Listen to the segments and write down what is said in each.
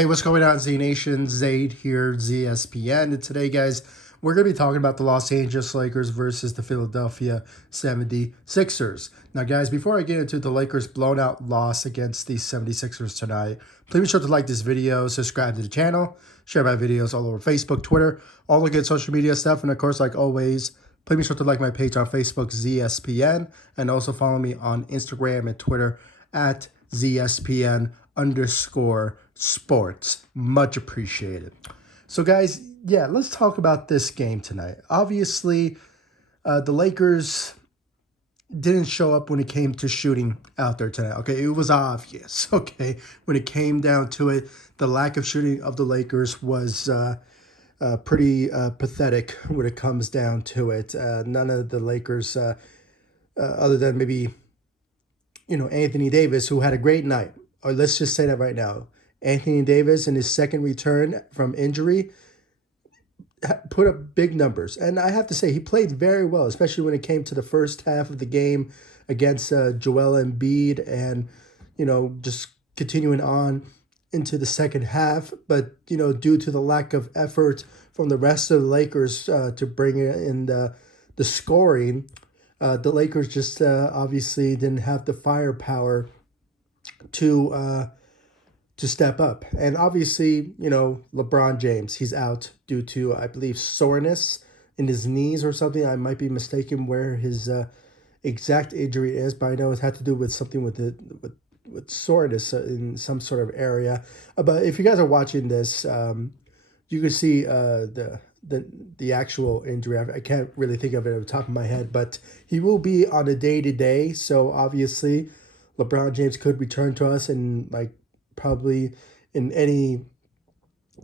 Hey, what's going on, Z Nation? Zaid here, ZSPN. And today, guys, we're going to be talking about the Los Angeles Lakers versus the Philadelphia 76ers. Now, guys, before I get into the Lakers' blown-out loss against the 76ers tonight, please be sure to like this video, subscribe to the channel, share my videos all over Facebook, Twitter, all the good social media stuff. And, of course, like always, please be sure to like my page on Facebook, ZSPN, and also follow me on Instagram and Twitter at ZSPN_sports. Much appreciated. So, guys, yeah, let's talk about this game tonight. Obviously, the Lakers didn't show up when it came to shooting out there tonight. Okay, it was obvious. Okay, when it came down to it, the lack of shooting of the Lakers was pretty pathetic when it comes down to it. None of the Lakers, other than maybe Anthony Davis, who had a great night. Or let's just say that right now. Anthony Davis, in his second return from injury, put up big numbers. And I have to say, he played very well, especially when it came to the first half of the game against Joel Embiid and, just continuing on into the second half. But, due to the lack of effort from the rest of the Lakers to bring in the scoring, the Lakers just obviously didn't have the firepower to step up. And obviously, LeBron James, he's out due to, I believe, soreness in his knees or something. I might be mistaken where his exact injury is, but I know it had to do with something with soreness in some sort of area. But if you guys are watching this, you can see the actual injury. I can't really think of it at the top of my head, but he will be on a day-to-day. So obviously, LeBron James could return to us in probably in any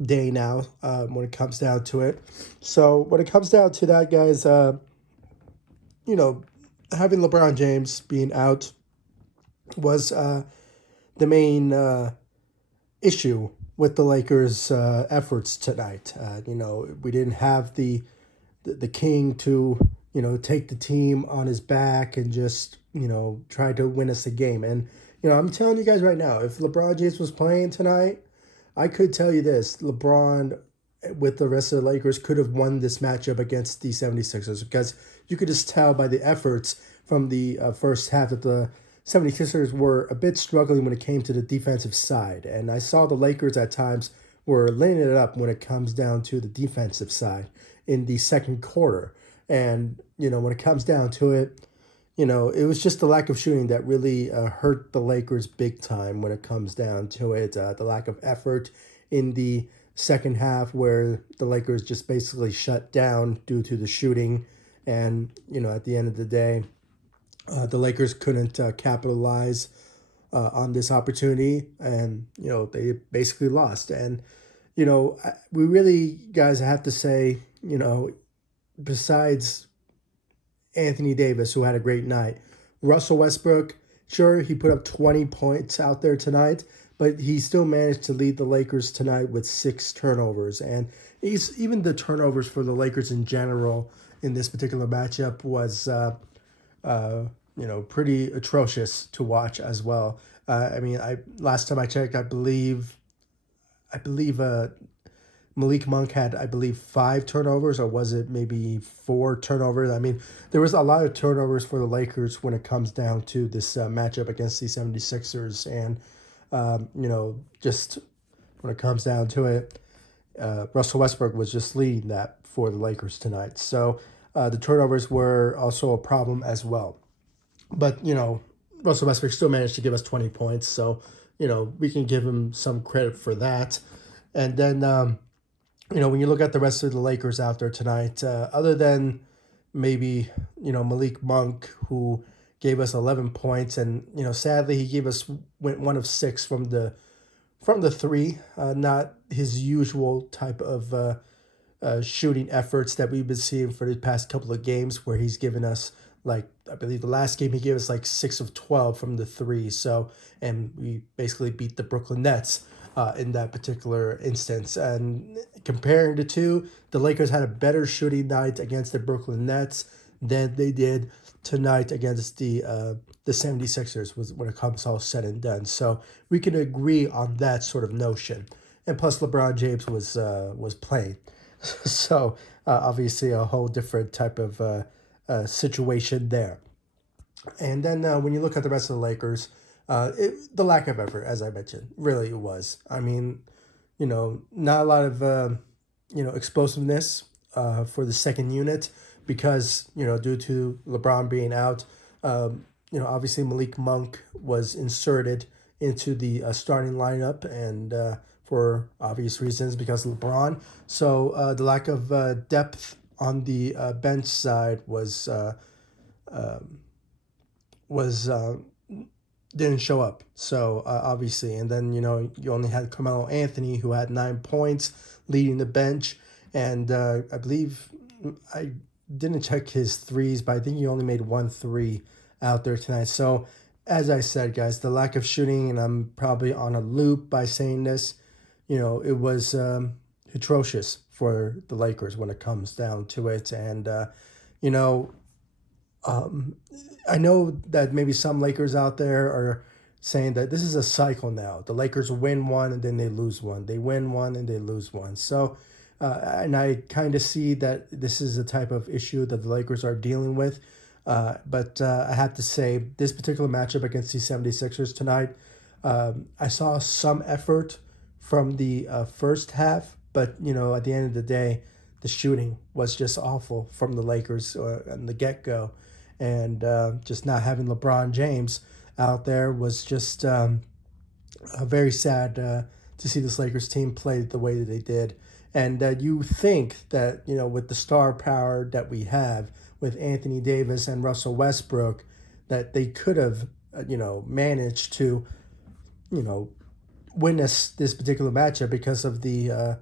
day now when it comes down to it. So when it comes down to that, guys, having LeBron James being out was the main issue with the Lakers' efforts tonight. We didn't have the king to take the team on his back and just try to win us a game. And I'm telling you guys right now, if LeBron James was playing tonight, I could tell you this: LeBron with the rest of the Lakers could have won this matchup against the 76ers, because you could just tell by the efforts from the first half that the 76ers were a bit struggling when it came to the defensive side. And I saw the Lakers at times were laying it up when it comes down to the defensive side in the second quarter. And, when it comes down to it, it was just the lack of shooting that really hurt the Lakers big time when it comes down to it. The lack of effort in the second half, where the Lakers just basically shut down due to the shooting. And, at the end of the day, the Lakers couldn't capitalize on this opportunity, and, they basically lost. And, we really, guys, I have to say, besides Anthony Davis, who had a great night, Russell Westbrook, sure, he put up 20 points out there tonight, but he still managed to lead the Lakers tonight with 6 turnovers. And even the turnovers for the Lakers in general in this particular matchup was pretty atrocious to watch as well. Last time I checked, I believe Malik Monk had, 5 turnovers, or was it maybe 4 turnovers? There was a lot of turnovers for the Lakers when it comes down to this matchup against the 76ers. And, just when it comes down to it, Russell Westbrook was just leading that for the Lakers tonight. So the turnovers were also a problem as well. But, Russell Westbrook still managed to give us 20 points. So, we can give him some credit for that. And then, when you look at the rest of the Lakers out there tonight, other than maybe, Malik Monk, who gave us 11 points. And, sadly, he went 1 of 6 from the three, not his usual type of shooting efforts that we've been seeing for the past couple of games, where he's given us, I believe the last game he gave us 6 of 12 from the 3. So, and we basically beat the Brooklyn Nets in that particular instance. And comparing the two, the Lakers had a better shooting night against the Brooklyn Nets than they did tonight against the 76ers when it comes all said and done. So we can agree on that sort of notion. and plus LeBron James was playing, so obviously a whole different type of situation there. And then when you look at the rest of the Lakers, the lack of effort, as I mentioned, really it was. I mean, not a lot of explosiveness for the second unit because due to LeBron being out, obviously Malik Monk was inserted into the starting lineup and for obvious reasons because of LeBron. So the lack of depth on the bench side was didn't show up. So obviously, and then you only had Carmelo Anthony who had 9 points leading the bench, and I believe I didn't check his threes, but I think he only made 1 3 out there tonight. So as I said, guys, the lack of shooting, and I'm probably on a loop by saying this, it was atrocious for the Lakers when it comes down to it, and you know I know that maybe some Lakers out there are saying that this is a cycle now. The Lakers win one and then they lose one. They win one and they lose one. So, and I kind of see that this is a type of issue that the Lakers are dealing with. But I have to say, this particular matchup against the 76ers tonight, I saw some effort from the first half, but, at the end of the day, the shooting was just awful from the Lakers on the get-go. And just not having LeBron James out there was just very sad to see this Lakers team play the way that they did. And you think that, with the star power that we have with Anthony Davis and Russell Westbrook, that they could have, managed to, win this particular matchup because of the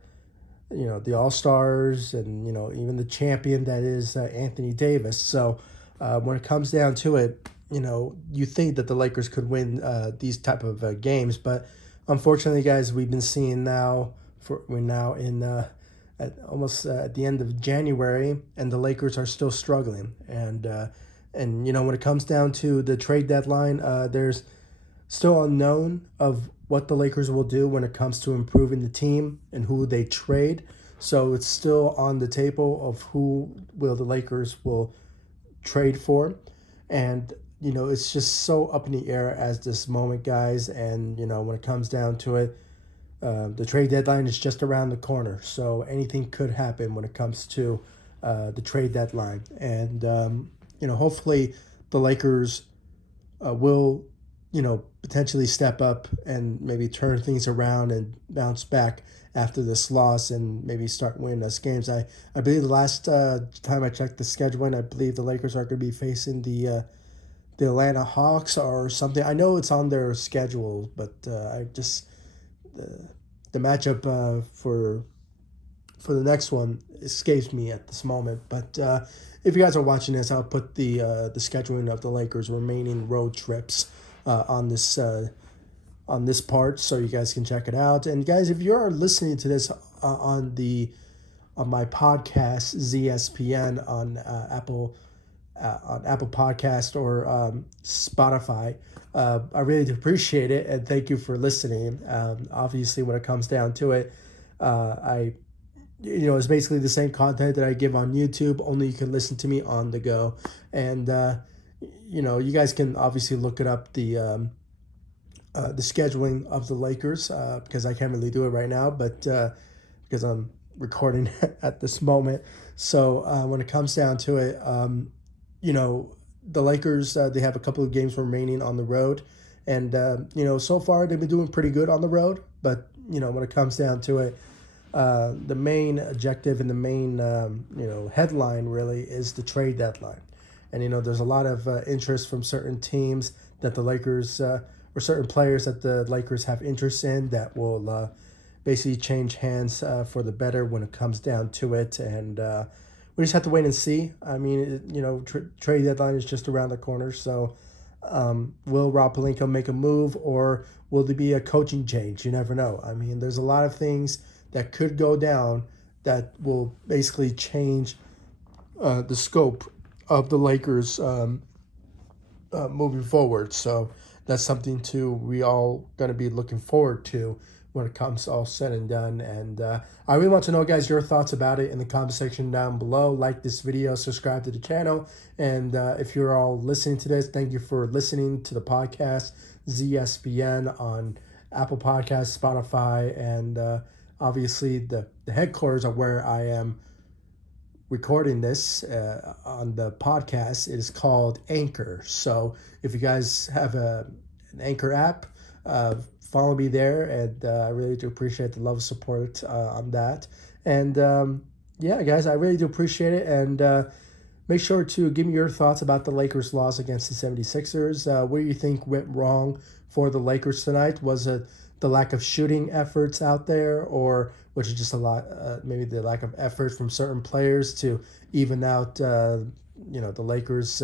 the All-Stars and, even the champion that is Anthony Davis. So when it comes down to it, you think that the Lakers could win these type of games, but unfortunately, guys, we've been seeing we're now in almost at the end of January, and the Lakers are still struggling. And when it comes down to the trade deadline, there's still unknown of what the Lakers will do when it comes to improving the team and who they trade. So it's still on the table of who the Lakers will trade for. And it's just so up in the air as this moment, guys. And when it comes down to it, the trade deadline is just around the corner, so anything could happen when it comes to the trade deadline. And hopefully the Lakers will potentially step up and maybe turn things around and bounce back after this loss and maybe start winning us games. I believe the last time I checked the scheduling, I believe the Lakers are going to be facing the Atlanta Hawks or something. I know it's on their schedule, but I just the matchup for the next one escapes me at this moment. But if you guys are watching this, I'll put the scheduling of the Lakers' remaining road trips on this part, so you guys can check it out. And guys, if you're listening to this on my podcast ZSPN on Apple Podcast or Spotify, I really do appreciate it, and thank you for listening. Obviously, when it comes down to it, it's basically the same content that I give on YouTube, only you can listen to me on the go. And you guys can obviously look it up, the scheduling of the Lakers, because I can't really do it right now, but because I'm recording at this moment. So when it comes down to it, the Lakers, they have a couple of games remaining on the road, and so far they've been doing pretty good on the road. But when it comes down to it, the main objective and the main headline really is the trade deadline. And there's a lot of interest from certain teams that the Lakers or certain players that the Lakers have interest in that will basically change hands for the better when it comes down to it. And we just have to wait and see. I mean, trade deadline is just around the corner. So will Rob Pelinka make a move, or will there be a coaching change? You never know. I mean, there's a lot of things that could go down that will basically change the scope of the Lakers moving forward. So that's something we all going to be looking forward to when it comes all said and done. And I really want to know, guys, your thoughts about it in the comment section down below. Like this video, subscribe to the channel. And if you're all listening to this, thank you for listening to the podcast, ZSPN on Apple Podcasts, Spotify, and obviously the headquarters of where I am recording this on the podcast. It is called Anchor. So if you guys have an Anchor app, follow me there, and I really do appreciate the love and support on that. And yeah, guys, I really do appreciate it. And make sure to give me your thoughts about the Lakers' loss against the 76ers. What do you think went wrong for the Lakers tonight? Was it the lack of shooting efforts out there, or was it just a lot, maybe the lack of effort from certain players to even out, the Lakers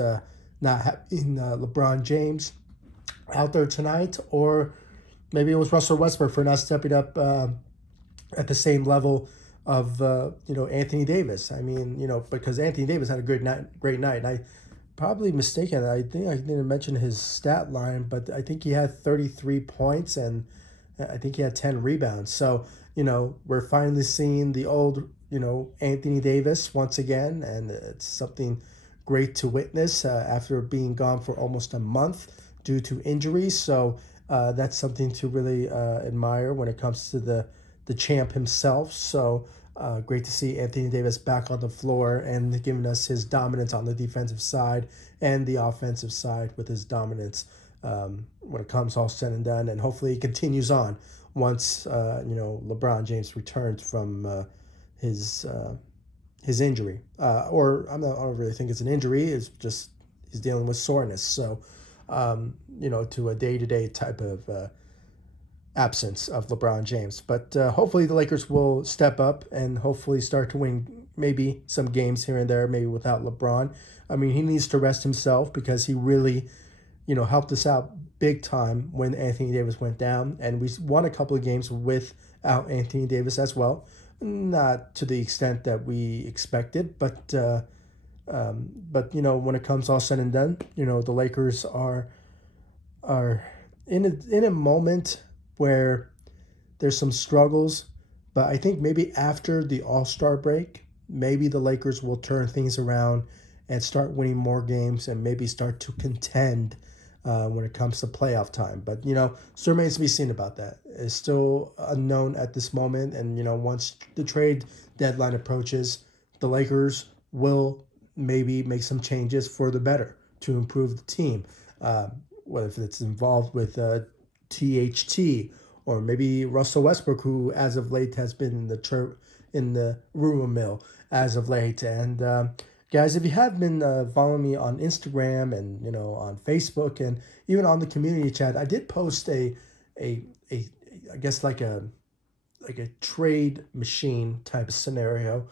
not having LeBron James out there tonight? Or maybe it was Russell Westbrook for not stepping up at the same level of Anthony Davis. I mean, because Anthony Davis had a great night, and I probably mistaken. I think I didn't mention his stat line, but I think he had 33 points and I think he had 10 rebounds. So we're finally seeing the old Anthony Davis once again, and it's something great to witness after being gone for almost a month due to injuries. So that's something to really admire when it comes to the champ himself. So great to see Anthony Davis back on the floor and giving us his dominance on the defensive side and the offensive side with his dominance when it comes all said and done. And hopefully he continues on once LeBron James returns from his injury. Or I don't really think it's an injury. It's just he's dealing with soreness. So to a day-to-day type of absence of LeBron James. But hopefully the Lakers will step up and hopefully start to win maybe some games here and there, maybe without LeBron. I mean, he needs to rest himself because he really, helped us out big time when Anthony Davis went down. And we won a couple of games without Anthony Davis as well. Not to the extent that we expected, but when it comes all said and done, the Lakers are in a moment where there's some struggles, but I think maybe after the All-Star break, maybe the Lakers will turn things around and start winning more games and maybe start to contend when it comes to playoff time. But, still remains to be seen about that. It's still unknown at this moment. And, once the trade deadline approaches, the Lakers will maybe make some changes for the better to improve the team. Whether it's involved with THT or maybe Russell Westbrook, who as of late has been in the rumor mill as of late. And guys, if you have been following me on Instagram and on Facebook and even on the community chat, I did post a I guess like a trade machine type of scenario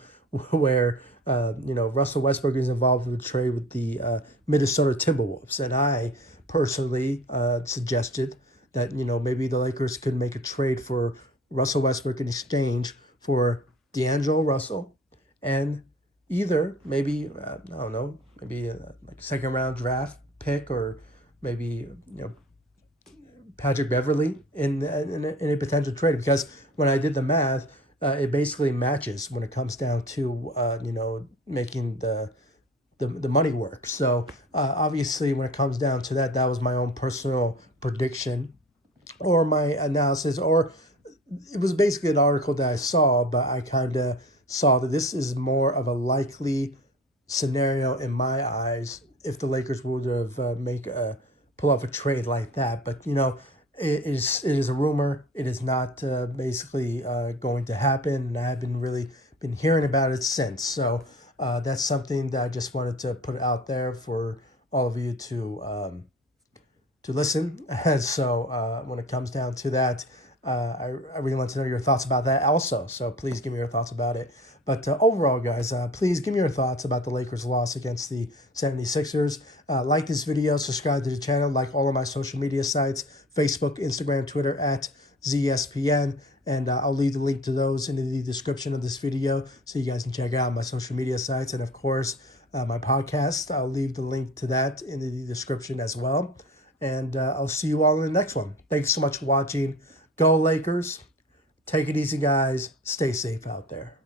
where Russell Westbrook is involved with a trade with the Minnesota Timberwolves, and I personally suggested that maybe the Lakers could make a trade for Russell Westbrook in exchange for D'Angelo Russell and either maybe I don't know, maybe like a second round draft pick, or maybe Patrick Beverley in a potential trade. Because when I did the math, it basically matches when it comes down to making the money work. So obviously when it comes down to that was my own personal prediction or my analysis, or it was basically an article that I saw, but I kind of saw that this is more of a likely scenario in my eyes if the Lakers would have pull off a trade like that. But it is a rumor. It is not basically going to happen, and I haven't really been hearing about it since. So that's something that I just wanted to put out there for all of you to listen. And so when it comes down to that, I really want to know your thoughts about that also. So please give me your thoughts about it. But overall, guys, please give me your thoughts about the Lakers' loss against the 76ers. Like this video, subscribe to the channel, like all of my social media sites, Facebook, Instagram, Twitter, at ZSPN. And I'll leave the link to those in the description of this video so you guys can check out my social media sites. And, of course, my podcast, I'll leave the link to that in the description as well. And I'll see you all in the next one. Thanks so much for watching. Go Lakers. Take it easy, guys. Stay safe out there.